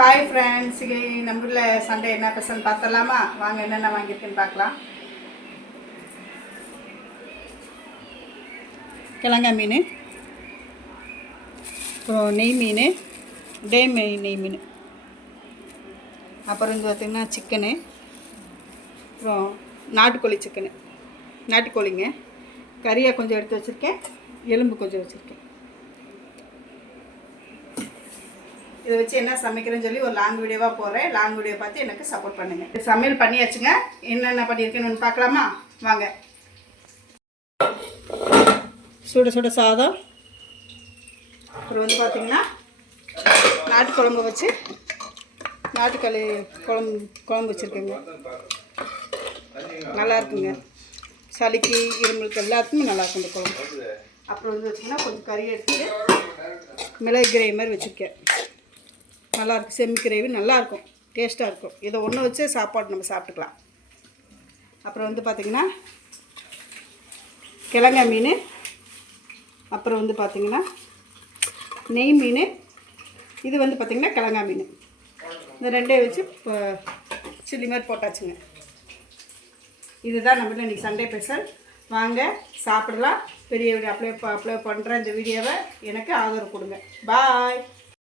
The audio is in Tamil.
ஹாய் ஃப்ரெண்ட்ஸ், நம்ம ஊரில் சண்டே என்ன ஸ்பெஷல் பார்த்தலாமா? வாங்க என்னென்ன வாங்கியிருக்குன்னு பார்க்கலாம். கிழங்கா மீன், அப்புறம் நெய் மீன், நெய் மீன், அப்புறம் வந்து பார்த்திங்கன்னா சிக்கனு, அப்புறம் நாட்டுக்கோழி சிக்கனு, நாட்டுக்கோழிங்க கறியாக கொஞ்சம் எடுத்து வச்சுருக்கேன், எலும்பு கொஞ்சம் வச்சுருக்கேன். இதை வச்சு என்ன சமைக்கிறேன்னு சொல்லி ஒரு லாங் வீடியோவாக போடுறேன். லாங் வீடியோ பார்த்து எனக்கு சப்போர்ட் பண்ணுங்கள். சமையல் பண்ணியாச்சுங்க. என்னென்ன பண்ணியிருக்கேன்னு பார்க்கலாமா? வாங்க. சுட சுட சாதம், அப்புறம் வந்து பார்த்திங்கன்னா நாட்டுக்குழம்பு வச்சு நாட்டுக்களி குழம்பு வச்சுருக்கேங்க. நல்லா இருக்குங்க. சளிக்கு இருமலுக்கு எல்லாத்துக்குமே நல்லாயிருக்கும் இந்த குழம்பு. அப்புறம் வந்து வச்சிங்கன்னா கொஞ்சம் கறி எடுத்துட்டு மிளகு கிரேவி மாதிரி வச்சுருக்கேன். நல்லாயிருக்கும். செம்மி கிரேவி நல்லாயிருக்கும், டேஸ்ட்டாக இருக்கும். இதை ஒன்று வச்சு சாப்பாடு நம்ம சாப்பிட்டுக்கலாம். அப்புறம் வந்து பார்த்திங்கன்னா கிழங்கா மீன், அப்புறம் வந்து பார்த்திங்கன்னா நெய் மீன், இது வந்து பார்த்திங்கன்னா கிழங்கா மீன். இந்த ரெண்டையும் வச்சு இப்போ சில்லி மாதிரி போட்டாச்சுங்க. இதுதான் நம்ம இன்றைக்கி சண்டே ஸ்பெஷல். வாங்க சாப்பிடலாம். பெரிய வீடியோ அப்ளை பண்ணுற இந்த வீடியோவை எனக்கு ஆதரவு கொடுங்க. பாய்.